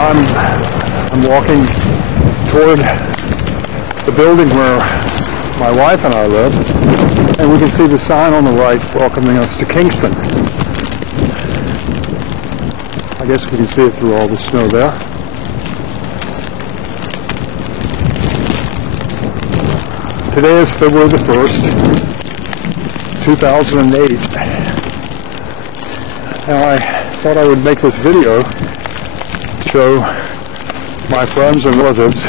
Now I'm walking toward the building where my wife and I live, and we can see the sign on the right welcoming us to Kingston. I guess we can see it through all the snow there. Today is February the 1st, 2008. And I thought I would make this video to show my friends and relatives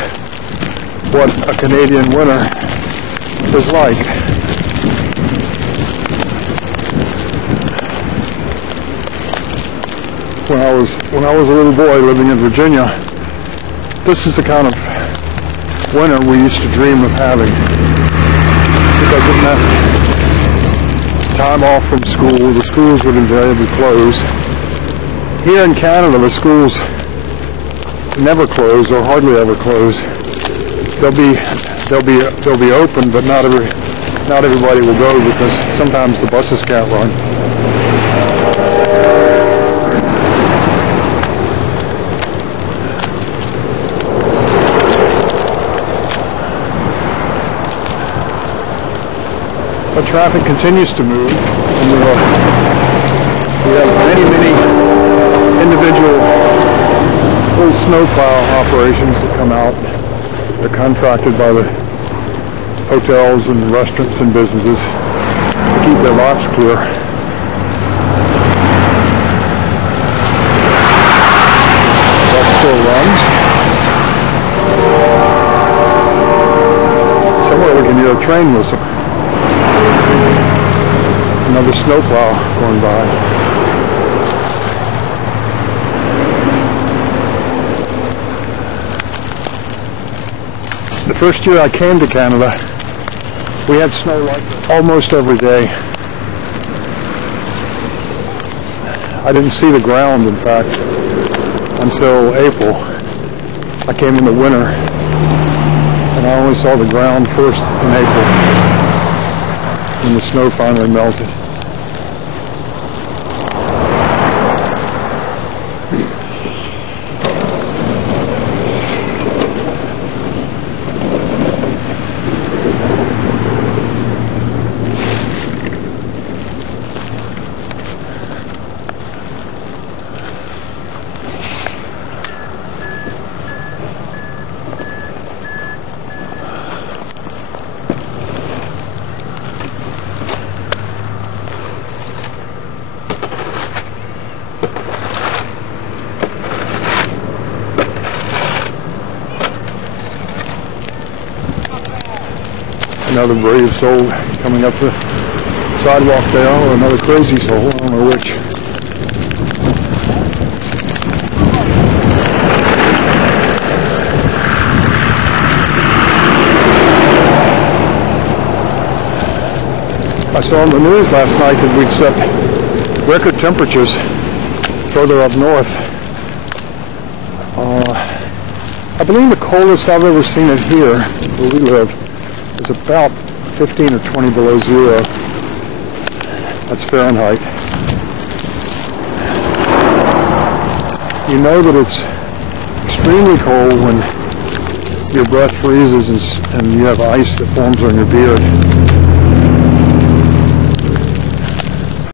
what a Canadian winter is like. When I was a little boy living in Virginia, this is the kind of winter we used to dream of having, because it meant time off from school. The schools would invariably close. Here in Canada, the schools never close, or hardly ever close. They'll be open, but not everybody will go, because sometimes the buses can't run. But traffic continues to move, and we have many individual little snowplow operations that come out. They're contracted by the hotels and restaurants and businesses to keep their lots clear. That still runs. Somewhere we can hear a train whistle. Another snowplow going by. The first year I came to Canada, we had snow like this almost every day. I didn't see the ground, in fact, until April. I came in the winter, and I only saw the ground first in April, when the snow finally melted. Another brave soul coming up the sidewalk there, or another crazy soul, I don't know which. I saw on the news last night that we'd set record temperatures further up north. I believe the coldest I've ever seen it here, where we live, is about 15 or 20 below zero. That's Fahrenheit. You know that it's extremely cold when your breath freezes and you have ice that forms on your beard.